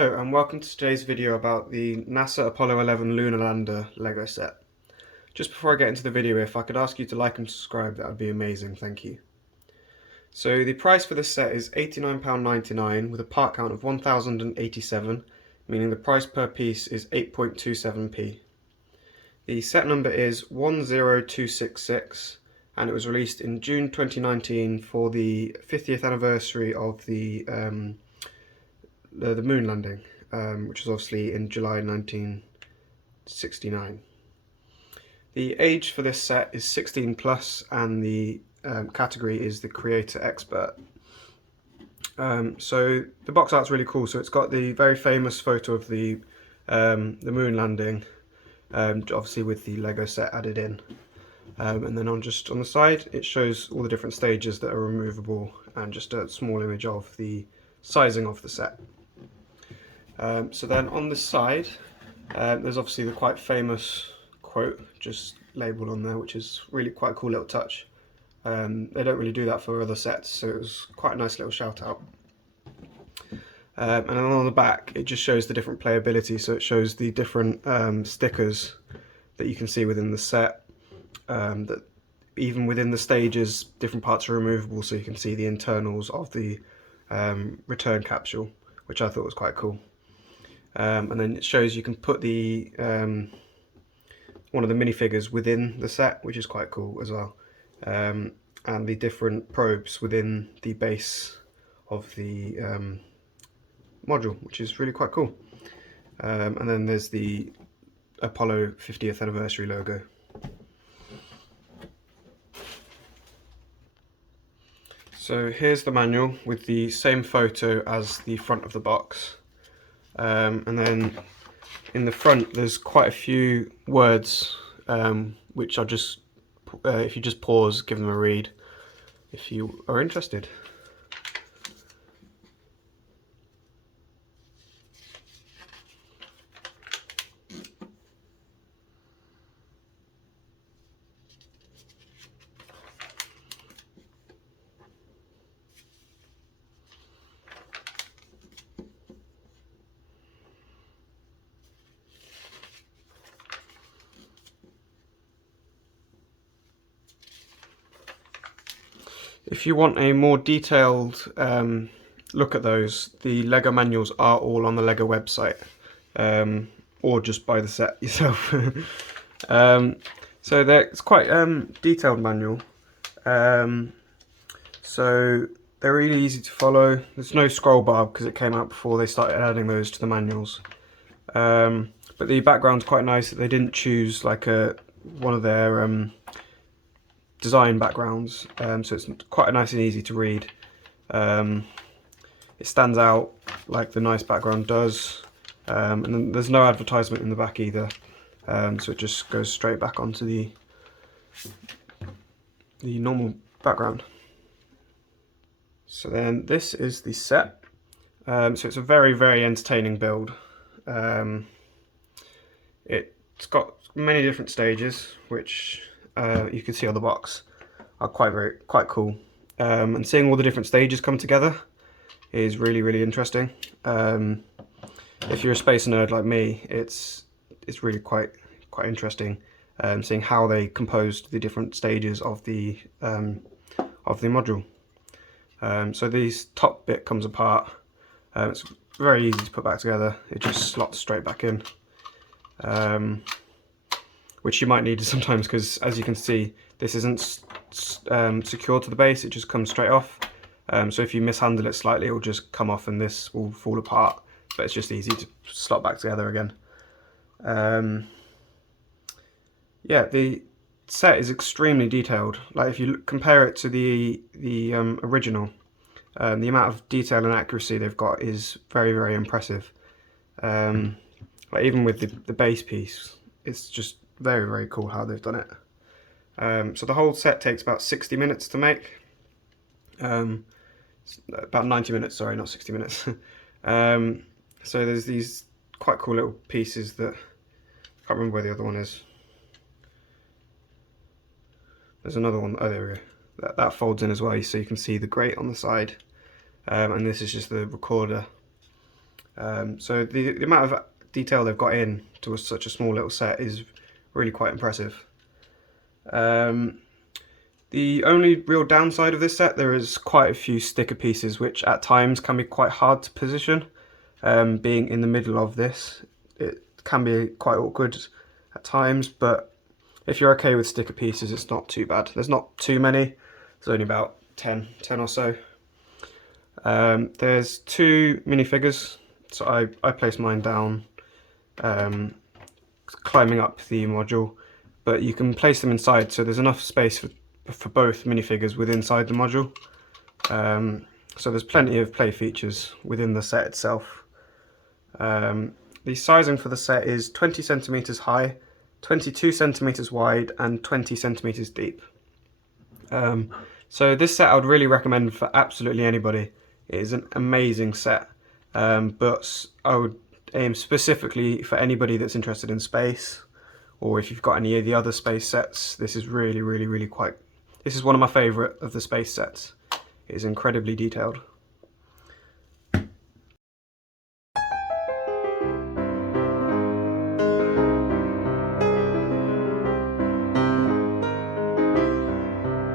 Hello and welcome to today's video about the NASA Apollo 11 Lunar Lander Lego set. Just before I get into the video, if I could ask you to like and subscribe, that would be amazing, thank you. So the price for this set is £89.99 with a part count of 1087, meaning the price per piece is 8.27p. The set number is 10266 and it was released in June 2019 for the 50th anniversary of the moon landing, which was obviously in July 1969. The age for this set is 16 plus and the category is the creator expert. So the box art's really cool. So it's got the very famous photo of the moon landing, obviously with the Lego set added in. And then on the side it shows all the different stages that are removable and just a small image of the sizing of the set. So then on this side, there's obviously the quite famous quote just labelled on there, which is really quite a cool little touch. They don't really do that for other sets, so it was quite a nice little shout out. And then on the back, it just shows the different playability, so it shows the different stickers that you can see within the set. That even within the stages, different parts are removable, so you can see the internals of the return capsule, which I thought was quite cool. And then it shows you can put the one of the minifigures within the set, which is quite cool as well, and the different probes within the base of the module, which is really quite cool. And then there's the Apollo 50th anniversary logo. So here's the manual with the same photo as the front of the box. And then in the front there's quite a few words which I'll just, if you just pause, give them a read if you are interested. If you want a more detailed look at those, the Lego manuals are all on the Lego website, or just buy the set yourself. So it's quite detailed manual, so they're really easy to follow. There's no scroll bar because it came out before they started adding those to the manuals, but the background's quite nice that they didn't choose like one of their design backgrounds, so it's quite nice and easy to read. It stands out like the nice background does, and then there's no advertisement in the back either, so it just goes straight back onto the normal background. So then this is the set. So it's a very entertaining build. It's got many different stages, which you can see on the box are quite cool, and seeing all the different stages come together is really interesting. If you're a space nerd like me, it's really quite interesting, seeing how they composed the different stages of the module. So this top bit comes apart. It's very easy to put back together. It just slots straight back in. Which you might need sometimes, because as you can see, this isn't secure to the base, it just comes straight off. So if you mishandle it slightly, it will just come off and this will fall apart, but it's just easy to slot back together again. Yeah, the set is extremely detailed. Like if you compare it to the original, the amount of detail and accuracy they've got is very impressive. Like even with the base piece, it's just very cool how they've done it. So the whole set takes about 60 minutes to make. About 90 minutes, sorry, not 60 minutes. So there's these quite cool little pieces that, I can't remember where the other one is. There's another one, oh there we go. That folds in as well, so you can see the grate on the side. And this is just the recorder. So the amount of detail they've got in to such a small little set is really quite impressive. The only real downside of this set, there is quite a few sticker pieces which at times can be quite hard to position. Being in the middle of this, it can be quite awkward at times, but if you're okay with sticker pieces, it's not too bad. There's not too many, there's only about 10 or so. There's 2 minifigures, so I placed mine down, climbing up the module, but you can place them inside, so there's enough space for both minifigures within inside the module. So there's plenty of play features within the set itself. The sizing for the set is 20 centimeters high, 22 centimeters wide, and 20 centimeters deep. So this set I would really recommend for absolutely anybody. It is an amazing set, but I would aim specifically for anybody that's interested in space, or if you've got any of the other space sets. This is really quite. This is one of my favourite of the space sets. It is incredibly detailed.